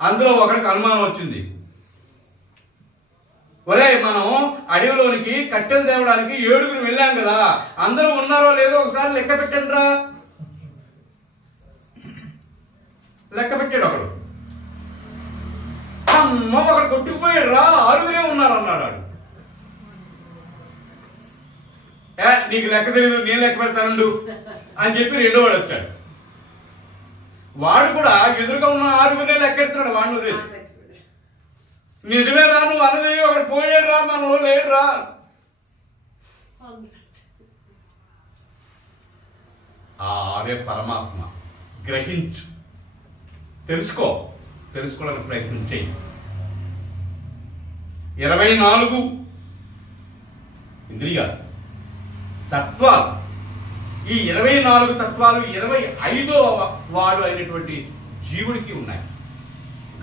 అందులో ఒకరికి అనుమానం వచ్చింది. ఒరే, మనం అడవిలోనికి కట్టెలు తేవడానికి 7 వెళ్ళాం కదా, అందరూ ఉన్నారో లేదో ఒకసారి లెక్క పెట్టండి రా. లెక్క పెట్టాడు ఒకడు. అమ్మ, ఒకడు కొట్టుకుపోయాడు రా, 6 ఉన్నారు అన్నాడు. నీకు లెక్క తెలియదు, నేను లెక్క పెడతానుండు అని చెప్పి రెండో వాడు వచ్చాడు. వాడు కూడా ఎదురుగా ఉన్న 6 లెక్క పెడుతున్నాడు. వాడిని వదిలేసి, నిజమే రా నువ్వు అన్నది, ఒకడు పోయాడు రా, మనలో లేడు రా. అవే పరమాత్మ. గ్రహించు, తెలుసుకోవడానికి ప్రయత్నం చేయి. 24 ఇంద్రియాలు, తత్వాలు. ఈ 24 తత్వాలు 25వ వాడు అయినటువంటి జీవుడికి ఉన్నాయి.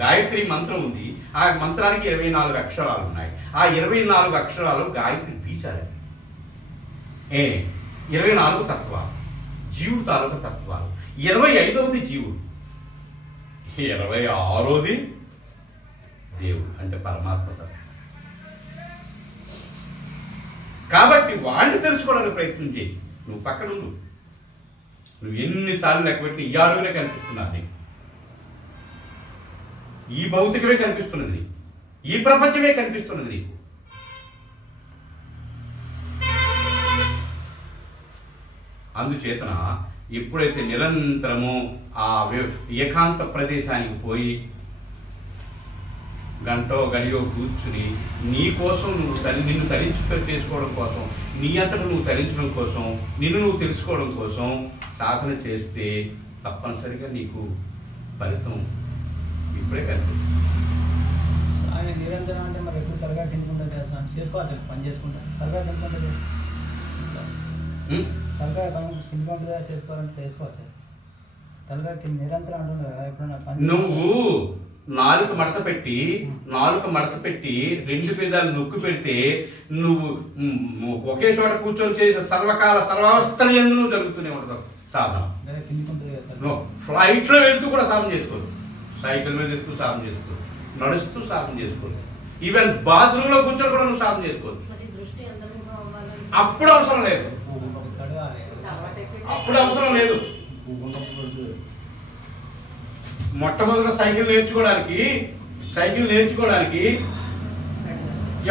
గాయత్రి మంత్రం ఉంది. ఆ మంత్రానికి 24 అక్షరాలు ఉన్నాయి. ఆ 24 అక్షరాలు గాయత్రి బీజాలు. 24 తత్వాలు, జీవుడు తాలూకు తత్వాలు. 25వది జీవుడు, 26వది దేవుడు అంటే పరమాత్మ తత్వం. కాబట్టి వాడిని తెలుసుకోవడానికి ప్రయత్నం చేయి. నువ్వు పక్కనుండు, నువ్వు ఎన్నిసార్లు లెక్కపెట్టి ఈ అడుగులే కనిపిస్తున్నది, ఈ భౌతికమే కనిపిస్తున్నది, ఈ ప్రపంచమే కనిపిస్తున్నది. అందుచేతన ఎప్పుడైతే నిరంతరము ఆ ఏకాంత ప్రదేశానికి పోయి గంటో గడియో కూర్చుని నీ కోసం నిన్ను చేసుకోవడం కోసం, నీ అంతట నువ్వు తరించడం కోసం, నిన్ను నువ్వు తెలుసుకోవడం కోసం సాధన చేస్తే తప్పనిసరిగా నీకు ఫలితం ఇప్పుడే కనిపిస్తుంది. ఆయన నిరంతరం అంటే మరి ఎప్పుడు తరగా తినుకుంటుంది కదా స్వామి, చేసుకోవచ్చు పని చేసుకుంటా తరగా తినుకుంటుంది, తలగా తినుకుంటుందా చేసుకోవాలంటే చేసుకోవచ్చు. తలగా నిరంతరం అంటుంది కదా ఎప్పుడన్నా పని. నువ్వు నాలుక మడత పెట్టి 2 పేదాలు నొక్కు పెడితే నువ్వు ఒకే చోట కూర్చొని చేసే సర్వావస్థల యందు నువ్వు జరుగుతూనే ఉండదు సాధన. ఫ్లైట్ లో వెళ్తూ కూడా సాధన చేసుకోరు, సైకిల్ మీద వెళ్తూ సాధన చేసుకోరు, నడుస్తూ సాధన చేసుకోరు, ఈవెన్ బాత్రూమ్ లో కూర్చొని కూడా నువ్వు సాధన చేసుకోరు. అప్పుడు అవసరం లేదు, అప్పుడు అవసరం లేదు. మొట్టమొదట సైకిల్ నేర్చుకోవడానికి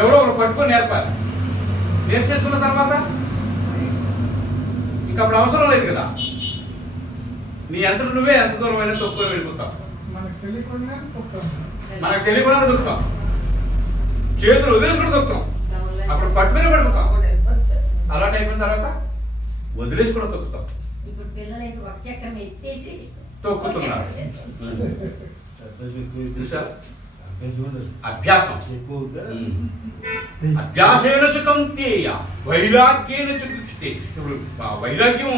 ఎవడో ఒకరు పట్టుకొని నేర్పాలి. నేర్చేసుకున్న తర్వాత ఇంకా అప్పుడు అవసరం లేదు కదా, నీ ఎంత నువ్వే ఎంత దూరమైనా తొక్కుని వెళ్ళిపోతావు. మనకు తెలియకుండా దొక్కుతాం, చేతులు వదిలేసుకుని దొక్కుతాం, అప్పుడు పట్టుకుని పడిపోతాం. అలవాటు అయిపోయిన తర్వాత వదిలేసి కూడా తొక్కుతాం. తొక్కుతున్నారు అభ్యాసం. అభ్యాసేన సుఖంతేయ వైరాగ్యేన చుక్తే. ఇప్పుడు వైరాగ్యం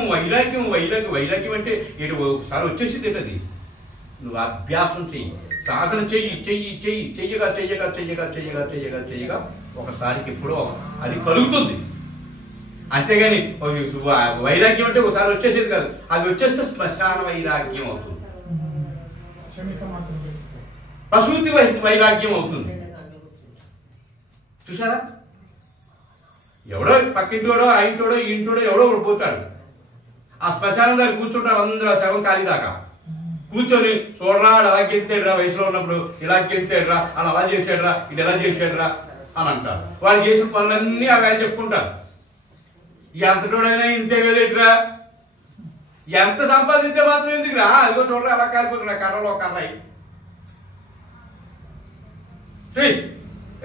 అంటే ఒకసారి వచ్చేసింది ఏంటది? నువ్వు అభ్యాసం చెయ్యి, సాధన చెయ్యగా ఒకసారికి ఎప్పుడో అది కలుగుతుంది. అంతేగాని వైరాగ్యం అంటే ఒకసారి వచ్చేసేది కాదు, అది వచ్చేస్తే శ్మశాన వైరాగ్యం అవుతుంది, ప్రసూతి వైరాగ్యం అవుతుంది. చూసారా? ఎవడో పక్కింటోడో ఆ ఇంటోడో ఈ ఇంటోడో ఎవడో ఒకడు పోతాడు, ఆ శ్మశానం దగ్గర కూర్చుంటాడు. అందరూ శవం కాలిదాకా కూర్చొని చూడరా అలా గెలితేడ్రా, వయసులో ఉన్నప్పుడు ఇలా గెలితేడ్రా, అని అలా చేసాడ్రా, ఇది ఎలా చేసాడ్రా అని అంటారు. వాళ్ళు చేసిన పనులన్నీ అవి ఆయన చెప్పుకుంటారు. ఎంతటోడైనా ఇంతే కదేట్రా, ఎంత సంపాదించే మాత్రం ఎందుకురా, అదిగో చూడరా అలా కాలిపోతున్నా కర్రలో కర్రయి.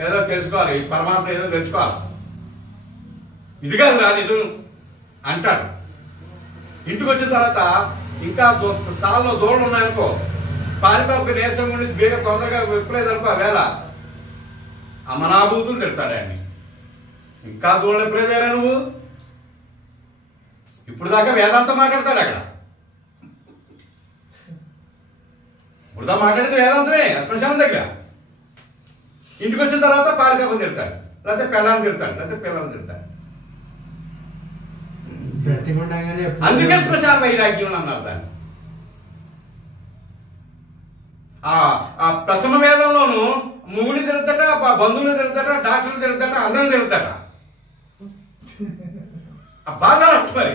ఏదో తెలుసుకోవాలి, పరమాత్మ ఏదో తెలుసుకోవాలి, ఇది కాదు రా నిజం అంటాడు. ఇంటికి వచ్చిన తర్వాత ఇంకా సాల్లో దూడలు ఉన్నాయనుకో, పారిపోక నీరసంగా ఉండి బేగ తొందరగా విప్పలేదనుకో, ఆ వేళ అమనాభూతులు తిడతాడు ఆయన్ని. ఇంకా దూడలు ఎప్పుడేదారా నువ్వు? ఇప్పుడు దాకా వేదాంతం మాట్లాడతాడు అక్కడ, ఇప్పుడు దాకా మాట్లాడేది వేదాంతమే శ్మశానం దగ్గర. ఇంటికి వచ్చిన తర్వాత పారికాపం తిడతాడు, లేకపోతే పిల్లల్ని తిడతాడు. అందుకే శ్మశాన వైరాగ్యం అన్నారు దాన్ని. ఆ ప్రథమ వేదంలోను మొగుడిని తిడతట, బంధువుని తిడతట, డాక్టర్ని తిడతట, అందరిని తిడతట. ఆ బాధ మరి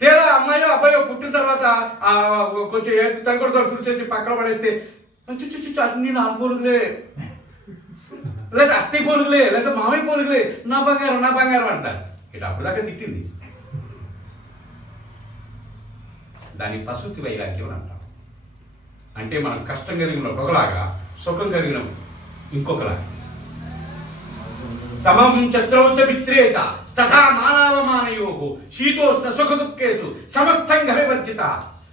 తేడా అమ్మాయో అబ్బాయో పుట్టిన తర్వాత కొంచెం తనకొడు తొడుతుడు చేసి పక్కన పడేస్తే అన్ని నా పోలుగులే, లేదా అత్తయ్య పోలుగులే, లేదా మామయ్య పోలుగులే, నా బంగారం అంటారు. ఇటు అప్పుడు దాకా తిట్టింది. దాన్ని ప్రసూతి వైరాగ్యం అని అంటాం. అంటే మనం కష్టం కలిగిన ఒకలాగా, సుఖం కలిగిన ఇంకొకలాగా. సమం చత్రౌచ మిత్రేచ తథా మానవమానయోః శీతోష్ణ సుఖ దుఃఖేషు సమస్తంగ వివర్జిత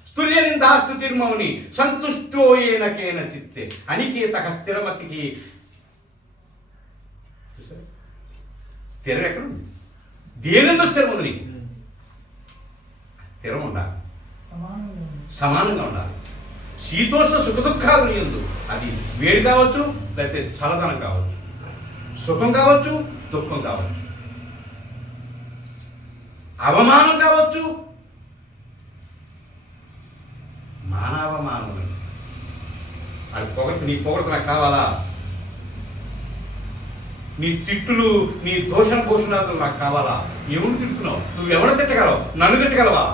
స్తుల్య నిందాస్తుతిర్మౌని సంతుష్టో ఏన కేన చిత్తే అనికేతః స్థిరమతికి. స్థిరం ఎక్కడుంది? దేనిలో స్థిరం ఉంది నీకు? స్థిరం ఉండాలి, సమానంగా ఉండాలి. శీతోష్ణ సుఖ దుఃఖాలు యందు, అది వేడి కావచ్చు, లేకపోతే చల్లదనం కావచ్చు, సుఖం కావచ్చు, దుఃఖం కావచ్చు, అవమానం కావచ్చు, మానవమానం. అది పొగడ్త, నీ పొగడ్త నాకు కావాలా? నీ తిట్టులు, నీ దోషణ పోషణాలు నాకు కావాలా? ఎవరు తిడుతున్నావు? నువ్వు ఎవరు తిట్టగలవు? నన్ను తిట్టగలవా?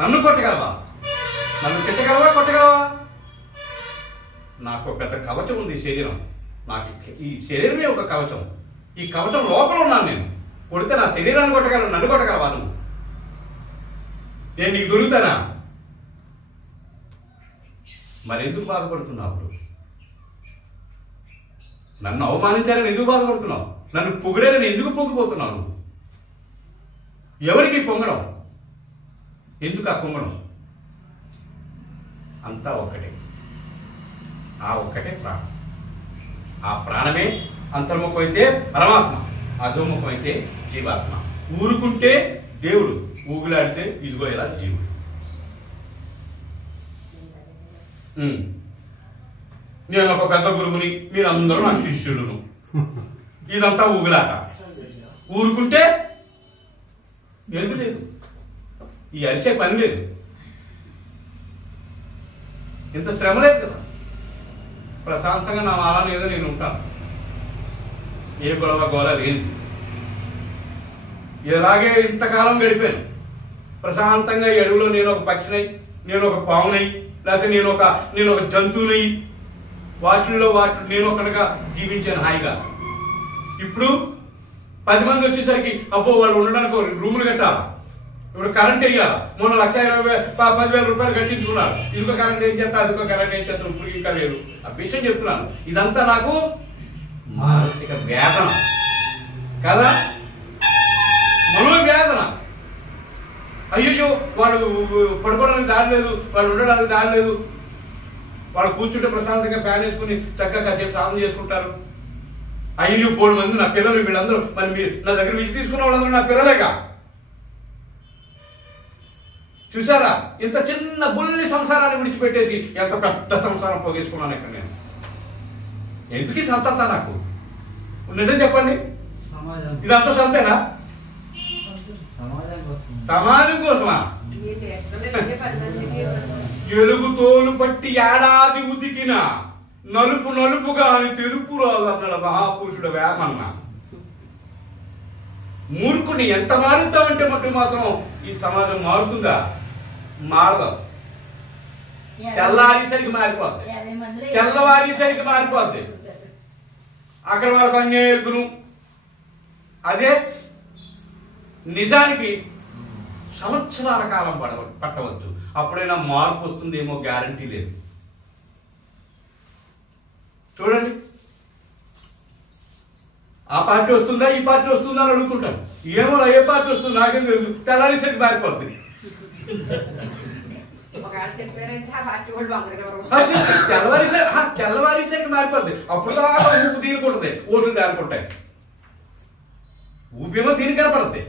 నన్ను కొట్టగలవా? నన్ను తిట్టగలవా, కొట్టగలవా? నాకు ఒక పెద్ద కవచం ఉంది ఈ శరీరం. నాకు ఈ శరీరమే ఒక కవచం. ఈ కవచం లోపల ఉన్నాను నేను. కొడితే నా శరీరాన్ని కొట్టగలను, నన్ను కొట్టగలవా నువ్వు? నేను నీకు దొరుకుతానా? మరెందుకు బాధపడుతున్నావు? నన్ను అవమానించాలని ఎందుకు బాధపడుతున్నావు? నన్ను పొగిడారని ఎందుకు పొంగిపోతున్నావు? నువ్వు ఎవరికి పొంగడం? ఎందుకు ఆ పొంగడం? అంతా ఒక్కటే. ఆ ఒక్కటే ప్రాణం. ఆ ప్రాణమే అంతర్ముఖం అయితే పరమాత్మ, అధోముఖం అయితే జీవాత్మ. ఊరుకుంటే దేవుడు, ఊగులాడితే ఇదిగో ఇలా జీవుడు. నేను ఒక పెద్ద గురువుని, మీరందరూ నాకు శిష్యులను. ఇదంతా ఊగులాట. ఊరుకుంటే ఏది లేదు, ఈ అరిసే పని లేదు, ఇంత శ్రమ లేదు కదా. ప్రశాంతంగా నా మాలని ఏదో నేను ఉంటాను. ఏ గొడవ గోల లేదు. ఇలాగే ఇంతకాలం గడిపాను ప్రశాంతంగా. ఈ అడవిలో నేను ఒక పక్షినై, నేను ఒక పావునై, లేకపోతే నేను ఒక జంతువునై, వాటిల్లో నేను ఒకనగా జీవించాను హాయిగా. ఇప్పుడు 10 మంది వచ్చేసరికి అబ్బో వాళ్ళు ఉండడానికి రూములు కట్టాలా, ఇప్పుడు కరెంట్ వేయాలా. మొన్న 1,10,000 రూపాయలు కట్టించుకున్నారు. ఇదిగో కరెంట్ ఏం చేస్తా, అదిగో కరెంట్ ఏం చేస్తాను, ఇప్పుడు ఇంకా లేదు. ఆ విషయం చెప్తున్నాను. ఇదంతా నాకు మానసిక వేదన కదా, మనోవేదన. అయ్యో వాడు పడుకోవడానికి దారి లేదు, వాళ్ళు ఉండడానికి దారి లేదు, వాళ్ళు కూర్చుంటే ప్రశాంతంగా ఫ్యాన్ వేసుకుని చక్కగా కాసేపు సాధన చేసుకుంటారు. అయ్యో 3 మంది నా పిల్లలు, వీళ్ళందరూ మరి మీరు నా దగ్గర విడిచి తీసుకున్న వాళ్ళందరూ నా పిల్లలేగా. చూసారా, ఇంత చిన్న బుల్లి సంసారాన్ని విడిచిపెట్టేసి ఎంత పెద్ద సంసారం పోగేసుకున్నాను ఇక్కడ నేను. ఎందుకు సంతత నాకు? నిజం చెప్పండి, ఇదంతా సంతేనా? సమాజం కోసమా? ఎలుగు తోలు పట్టి ఏడాది ఉతికిన నలుపు నలుపుగా అని తెలుపు రాదు అన్నాడు మహాపురుషుడు వేమన్న. మూర్ఖుని ఎంత మారుతామంటే మట్టు మాత్రం ఈ సమాజం మారుతుందా? మారదు. తెల్లారేసరికి మారిపోద్ది, తెల్లవారేసరికి మారిపోద్ది. అక్కడ వాళ్ళకు అన్యాయకును. అదే నిజానికి సంవత్సరాల కాలం పట్టవచ్చు. అప్పుడైనా మార్పు వస్తుందేమో గ్యారంటీ లేదు. చూడండి, ఆ పార్టీ వస్తుందా, ఈ పార్టీ వస్తుందా అని అడుగుతుంటాను. ఏమో ఏ పార్టీ వస్తుంది నాకేం తెలుసు. తెల్లారేసరికి మారిపోద్ది. తెల్లవారేసరికి మారిపోద్ది. అప్పుడు దాకా ఊపు తీరుకుంటుంది, ఓట్లు దానుకుంటాయి. ఊపేమో దీని కనపడుద్ది,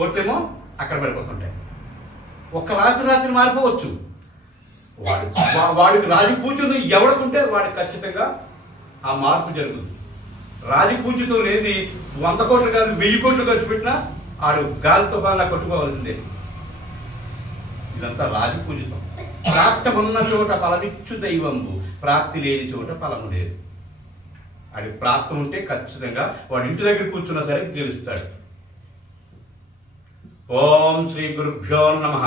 ఓట్లేమో అక్కడ పడిపోతుంటాయి. ఒక్క రాత్రి మారిపోవచ్చు. వాడికి రాజపూజ్యం ఎవడుకుంటే వాడికి ఖచ్చితంగా ఆ మార్పు జరుగుతుంది. రాజపూజ్యతో లేని 100 కోట్లు కాదు 1000 కోట్లు ఖర్చు పెట్టినా ఆడు గాలితో బాగా కొట్టుకోవాల్సిందే. ఇదంతా రాజపూజితం. ప్రాప్తమున్న చోట ఫలమిచ్చు దైవంబు, ప్రాప్తి లేని చోట ఫలము లేదు. అది ప్రాప్తం ఉంటే ఖచ్చితంగా వాడు ఇంటి దగ్గర కూర్చున్నా సరే గెలుస్తాడు. ఓం శ్రీ గురుభ్యో నమః.